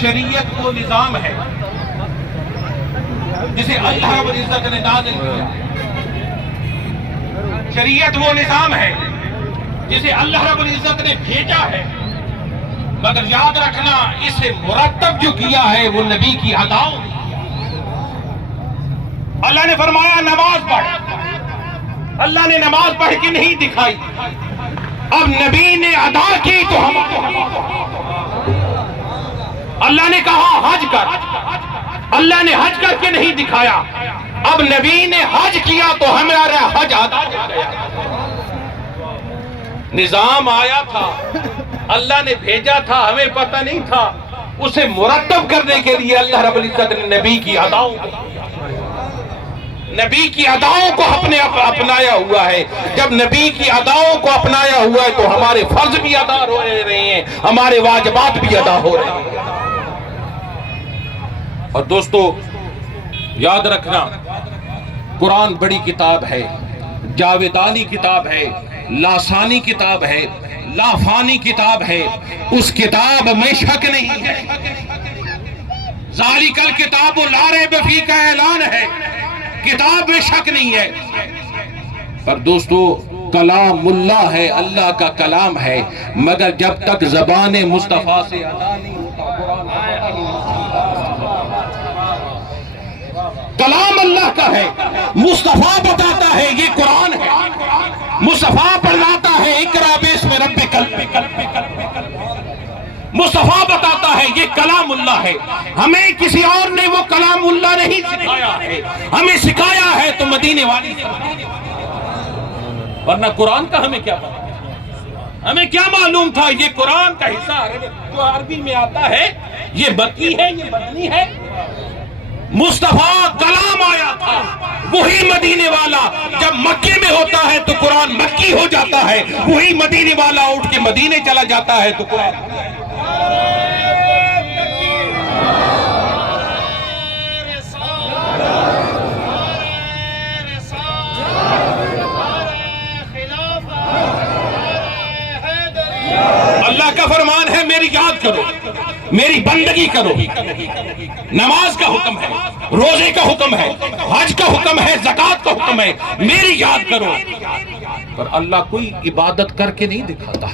شریعت وہ نظام ہے جسے اللہ رب العزت نے نازل کیا. شریعت وہ نظام ہے جسے اللہ رب العزت نے بھیجا ہے، مگر یاد رکھنا اسے مرتب جو کیا ہے وہ نبی کی اداؤں. اللہ نے فرمایا نماز پڑھ، اللہ نے نماز پڑھ کے نہیں دکھائی، اب نبی نے ادا کی تو ہم. اللہ نے کہا حج کر، اللہ نے حج کر کے نہیں دکھایا، اب نبی نے حج کیا تو ہمارا حج ادا ہو گیا. نظام آیا تھا، اللہ نے بھیجا تھا، ہمیں پتہ نہیں تھا. اسے مرتب کرنے کے لیے اللہ رب العزت نے نبی کی اداؤں کو اپنایا ہوا ہے. جب نبی کی اداؤں کو اپنایا ہوا ہے تو ہمارے فرض بھی ادا ہو رہے ہیں، ہمارے واجبات بھی ادا ہو رہے ہیں. اور دوستو یاد رکھنا، قرآن بڑی کتاب ہے، جاویدانی کتاب ہے، لاسانی کتاب ہے، لافانی کتاب ہے. اس کتاب میں شک نہیں ہے. ذالک الکتاب لا ریب فیہ کا اعلان ہے، کتاب میں شک نہیں ہے. پر دوستو کلام اللہ ہے، اللہ کا کلام ہے، مگر جب تک زبان مصطفیٰ سے ادا نہیں ہوتا کلام اللہ کا ہے. مصطفیٰ بتاتا ہے یہ قرآن ہے، مصطفیٰ پڑھاتا ہے اقرا باسم ربک. مصطفیٰ بتاتا ہے یہ کلام اللہ ہے. ہمیں کسی اور نے وہ کلام اللہ نہیں سکھایا ہے، ہمیں سکھایا ہے تو مدینے والی نے. ورنہ قرآن کا ہمیں کیا پتا، ہمیں کیا معلوم تھا یہ قرآن کا حصہ جو عربی میں آتا ہے یہ مکی ہے، یہ مدنی ہے. مصطفیٰ کلام آیا تھا وہی مدینے والا. جب مکے میں ہوتا ہے تو قرآن مکی ہو جاتا ہے، وہی مدینے والا اٹھ کے مدینے چلا جاتا ہے تو قرآن. اللہ کا فرمان ہے میری یاد کرو، میری بندگی کرو. نماز کا حکم ہے، روزے کا حکم ہے، حج کا حکم ہے، زکوٰۃ کا حکم ہے، میری یاد کرو. پر اللہ کوئی عبادت کر کے نہیں دکھاتا.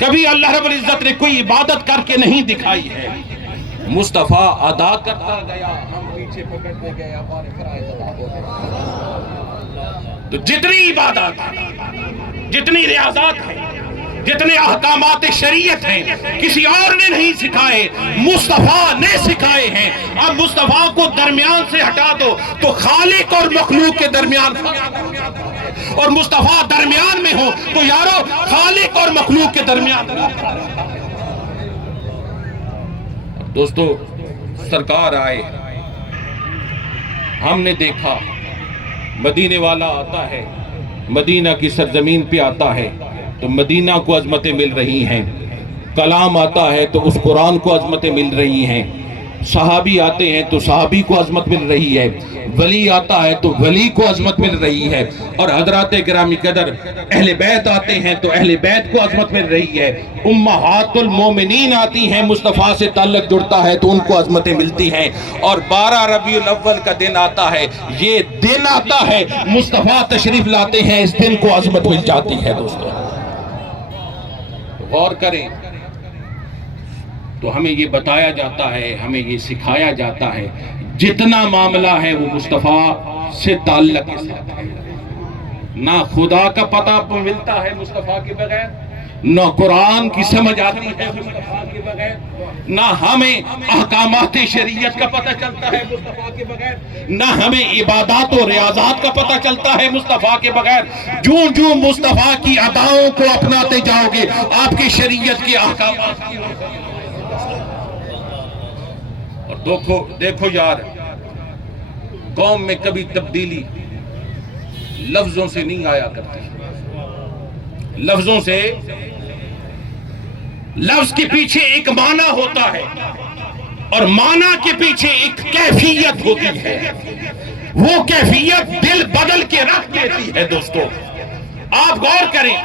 کبھی اللہ رب العزت نے کوئی عبادت کر کے نہیں دکھائی ہے. مصطفیٰ ادا کرتا گیا، ہم پیچھے پکڑتے گئے، ہمارے فرائض ادا ہو گئے. تو جتنی عبادات ہیں، جتنی ریاضات ہیں، جتنے احکامات شریعت ہیں، کسی اور نے نہیں سکھائے، مصطفیٰ نے سکھائے ہیں. اب مصطفیٰ کو درمیان سے ہٹا دو تو خالق اور مخلوق کے درمیان، اور مصطفیٰ درمیان میں ہو تو یارو خالق اور مخلوق کے درمیان. دوستو سرکار آئے، ہم نے دیکھا مدینے والا آتا ہے، مدینہ کی سرزمین پہ آتا ہے تو مدینہ کو عظمتیں مل رہی ہیں. کلام آتا ہے تو اس قرآن کو عظمتیں مل رہی ہیں. صحابی آتے ہیں تو صحابی کو عظمت مل رہی ہے. ولی آتا ہے تو ولی کو عظمت مل رہی ہے. اور حضرات گرامی قدر اہل بیت آتے ہیں تو اہل بیت کو عظمت مل رہی ہے. امہات المومنین آتی ہیں، مصطفیٰ سے تعلق جڑتا ہے تو ان کو عظمتیں ملتی ہیں. اور 12 ربیع الاول کا دن آتا ہے، یہ دن آتا ہے مصطفیٰ تشریف لاتے ہیں، اس دن کو عظمت مل جاتی ہے. دوستو غور کریں تو ہمیں یہ بتایا جاتا ہے، ہمیں یہ سکھایا جاتا ہے جتنا معاملہ ہے وہ مصطفیٰ سے تعلق کے ساتھ ہے. نہ خدا کا پتہ ملتا ہے مصطفیٰ کے بغیر، نہ قرآن کی سمجھ آتی ہے مصطفیٰ کے بغیر، نہ ہمیں احکامات شریعت کا پتہ چلتا ہے مصطفیٰ کے بغیر، نہ ہمیں عبادات و ریاضات کا پتہ چلتا ہے مصطفیٰ کے بغیر. جوں جوں مصطفیٰ کی اداؤں کو اپناتے جاؤ گے آپ کی شریعت کے احکامات کی. اور دیکھو یار، قوم میں کبھی تبدیلی لفظوں سے نہیں آیا کرتی. لفظوں سے، لفظ کے پیچھے ایک معنی ہوتا ہے اور معنی کے پیچھے ایک کیفیت ہوتی ہے. وہ کیفیت دل بدل کے رکھ دیتی ہے. دوستو آپ غور کریں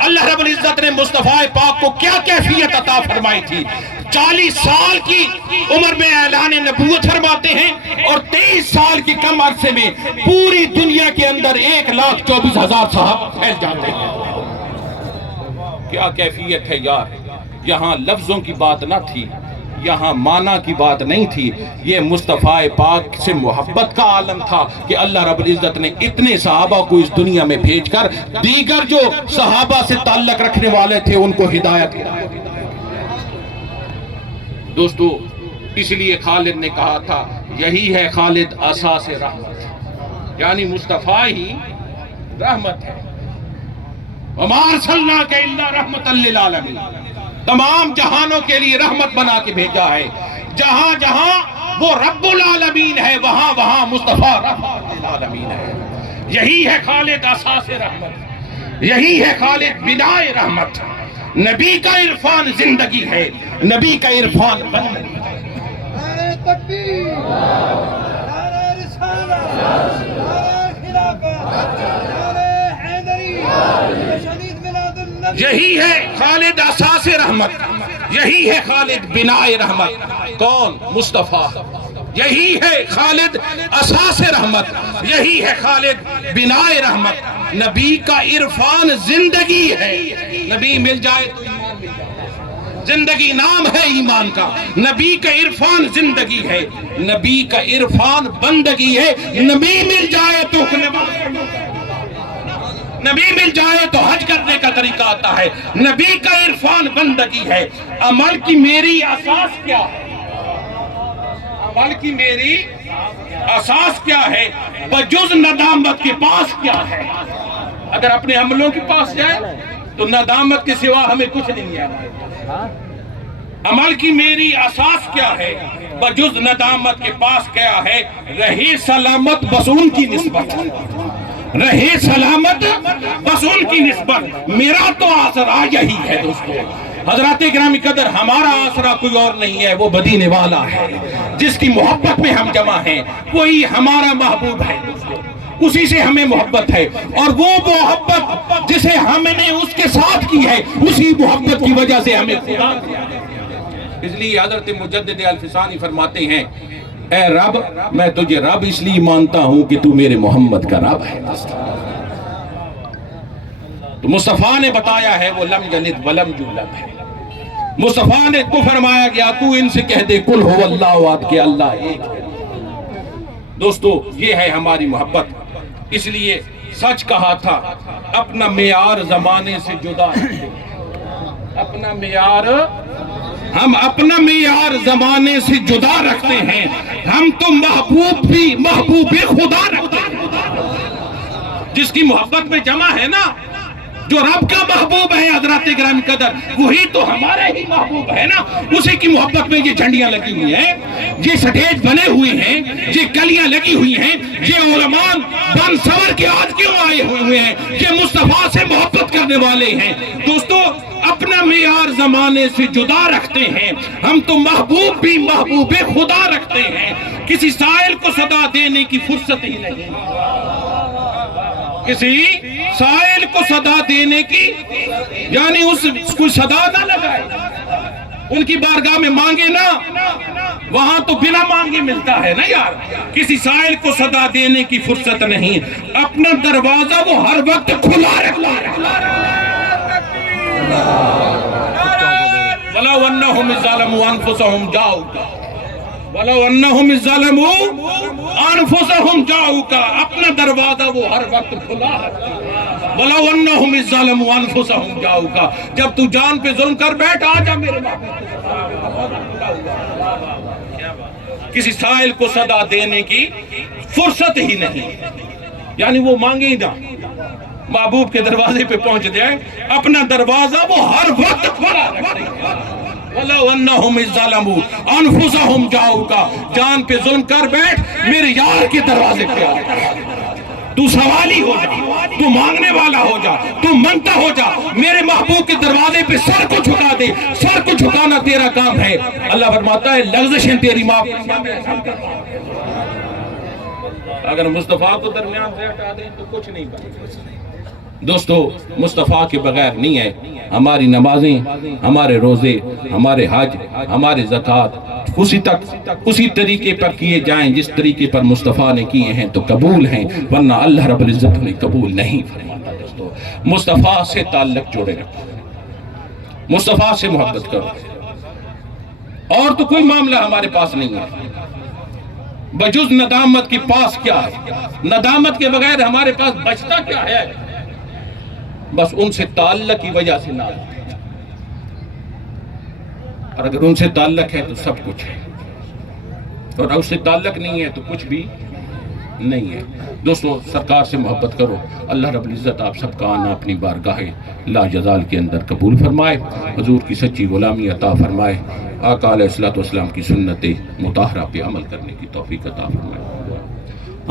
اللہ رب العزت نے مصطفیٰ پاک کو کیا کیفیت عطا فرمائی تھی. 40 سال کی عمر میں اعلان نبوت فرماتے ہیں اور 23 سال کی کم عرصے میں پوری دنیا کے اندر 1,24,000 صحابہ پھیل جاتے ہیں. کیا کیفیت ہے یار. یہاں لفظوں کی بات نہ تھی, یہاں معنی کی بات نہیں تھی, یہ مصطفیٰ پاک سے محبت کا عالم تھا کہ اللہ رب العزت نے اتنے صحابہ کو اس دنیا میں بھیج کر دیگر جو صحابہ سے تعلق رکھنے والے تھے ان کو ہدایت دی. دوستو اس لیے خالد نے کہا تھا یہی ہے خالد اساس رحمت, یعنی مصطفیٰ ہی رحمت ہے. وَمَا أَرْسَلْنَاكَ إِلَّا رَحْمَةً لِلْعَالَمِينَ, تمام جہانوں کے لیے رحمت بنا کے بھیجا ہے. جہاں جہاں وہ رب العالمین ہے وہاں وہاں مصطفیٰ رحمت العالمین ہے. یہی ہے خالد اساس رحمت, یہی ہے خالد بنائے رحمت. نبی کا عرفان زندگی ہے, نبی کا عرفان بندگی ہے. نعرہ تکبیر, نعرہ رسالت, نعرہ خلافت, نعرہ حیدری, شہید میلاد النبی. یہی ہے خالد اساس رحمت, یہی ہے خالد بنائے رحمت. کون؟ مصطفیٰ. یہی ہے خالد اساس رحمت, یہی ہے خالد بنائے رحمت. نبی کا عرفان زندگی ہے, نبی مل جائے تو ایمان مل جائے. زندگی نام ہے ایمان کا, نبی کا عرفان زندگی ہے, نبی کا عرفان بندگی ہے. نبی مل جائے تو نبی مل جائے تو حج کرنے کا طریقہ آتا ہے. نبی کا عرفان بندگی ہے. عمل کی میری اساس کیا ہے؟ عمل کی میری اساس کیا ہے؟ بجز ندامت کے پاس کیا ہے؟ اگر اپنے عملوں کے پاس جائے تو ندامت کے سوا ہمیں کچھ نہیں ہے. عمل کی میری اساس کیا ہے؟ بجز ندامت کے پاس کیا ہے؟ رہی سلامت بس ان کی نسبت, رہے سلامت بس ان کی نسبت. میرا تو آسرا یہی ہے دوستو. حضرات گرامی قدر, ہمارا آسرا کوئی اور نہیں ہے, وہ مدینے والا ہے جس کی محبت میں ہم جمع ہیں. وہی ہمارا محبوب ہے, اسی سے ہمیں محبت ہے. اور وہ محبت جسے ہم نے اس کے ساتھ کی ہے, اسی محبت کی وجہ سے ہمیں خدا دیا. اس لیے حضرت مجدد الفسانی فرماتے ہیں اے رب میں تجھے رب اس لیے مانتا ہوں کہ تو میرے محمد کا رب ہے. تو مصطفیٰ نے بتایا ہے وہ لم یلد ولم یولد ہے. مصطفیٰ نے تو فرمایا گیا تو ان سے کہہ دے قل هو اللہ احد کہ اللہ ایک ہے. دوستو یہ ہے ہماری محبت. اس لیے سچ کہا تھا اپنا معیار زمانے سے جدا ہے. اپنا معیار, ہم اپنا معیار زمانے سے جدا رکھتے ہیں. ہم تو محبوب بھی محبوب خدا رکھتے ہیں. جس کی محبت میں جمع ہے نا, جو رب کا محبوب ہے حضرات گرامی قدر, وہی تو ہمارے ہی محبوب ہے نا. اسی کی محبت میں یہ جھنڈیاں لگی ہوئی ہیں, یہ سٹیج بنے ہوئے ہیں, یہ گلیاں لگی ہوئی ہیں, یہ علماء بن سور کے آج کیوں آئے ہوئے ہیں؟ یہ مصطفیٰ سے محبت کرنے والے ہیں. دوستو اپنا معیار زمانے سے جدا رکھتے ہیں. ہم تو محبوب بھی محبوب خدا رکھتے ہیں. کسی سائل کو صدا دینے کی فرصت ہی نہیں, کسی سائل کو صدا دینے کی, یعنی اس کو صدا نہ لگائے, ان کی بارگاہ میں مانگے نا, وہاں تو بنا مانگے ملتا ہے نا یار. کسی سائل کو صدا دینے کی فرصت نہیں, اپنا دروازہ وہ ہر وقت کھلا رکھتا ہے. وَلَوْ أَنَّهُمْ ظَلَمُوا أَنفُسَهُمْ جَاءُوكَ وَلَوْ أَنَّهُمْ ظَلَمُوا أَنفُسَهُمْ جَاءُوكَ. اپنا دروازہ وہ ہر وقت کھلا رکھتا ہے. وَلَوْ أَنَّهُمْ ظَلَمُوا أَنفُسَهُمْ جَاءُوكَ. جب تو جان پہ ظلم کر بیٹھ آجا میرے محبوب. کسی سائل کو صدا دینے کی فرصت ہی نہیں, یعنی وہ مانگے نہ, محبوب کے دروازے پہ پہنچ جائے, اپنا دروازہ وہ ہر وقت کھلا رکھتے ہیں. وَلَوْ أَنَّهُمْ ظَلَمُوا أَنفُسَهُمْ جَاءُوكَ. جان پہ ظلم کر بیٹھ, میرے یار کے دروازے پہ آ جا. تو سوالی ہو جا, تو مانگنے والا ہو جا, تو منتا ہو جا. میرے محبوب کے دروازے پہ سر کو جھکا دے. سر کو جھکانا تیرا کام ہے. اللہ فرماتا ہے لغزشیں تیری معاف. اگر مصطفیٰ کو درمیان سے ہٹا دیں تو کچھ نہیں بنے. دوستو مصطفیٰ کے بغیر نہیں ہے ہماری نمازیں، ہمارے روزے، ہمارے حج، ہمارے زکوٰۃ اسی طریقے پر کیے جائیں جس طریقے پر مصطفیٰ نے کیے ہیں تو قبول ہیں، ورنہ اللہ رب العزت نے قبول نہیں فرماتا۔ دوستو مصطفیٰ سے تعلق جوڑے رکھو، مصطفیٰ سے محبت کرو، اور تو کوئی معاملہ ہمارے پاس نہیں ہے بجز ندامت کے پاس کیا ہے؟ ندامت کے بغیر ہمارے پاس بچتا کیا ہے؟ بس ان سے تعلق کی وجہ سے نہ، اور اگر ان سے تعلق ہے تو سب کچھ ہے، اور اگر اس سے تعلق نہیں ہے تو کچھ بھی نہیں ہے۔ دوستو سرکار سے محبت کرو، اللہ رب العزت آپ سب کا آنا اپنی بارگاہ لا جزال کے اندر قبول فرمائے، حضور کی سچی غلامی عطا فرمائے، آقا علیہ السلام کی سنت مطہرہ پہ عمل کرنے کی توفیق عطا فرمائے۔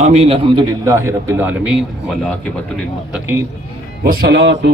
آمین۔ الحمدللہ رب العالمین والعاقبۃ للمتقین والصلاۃ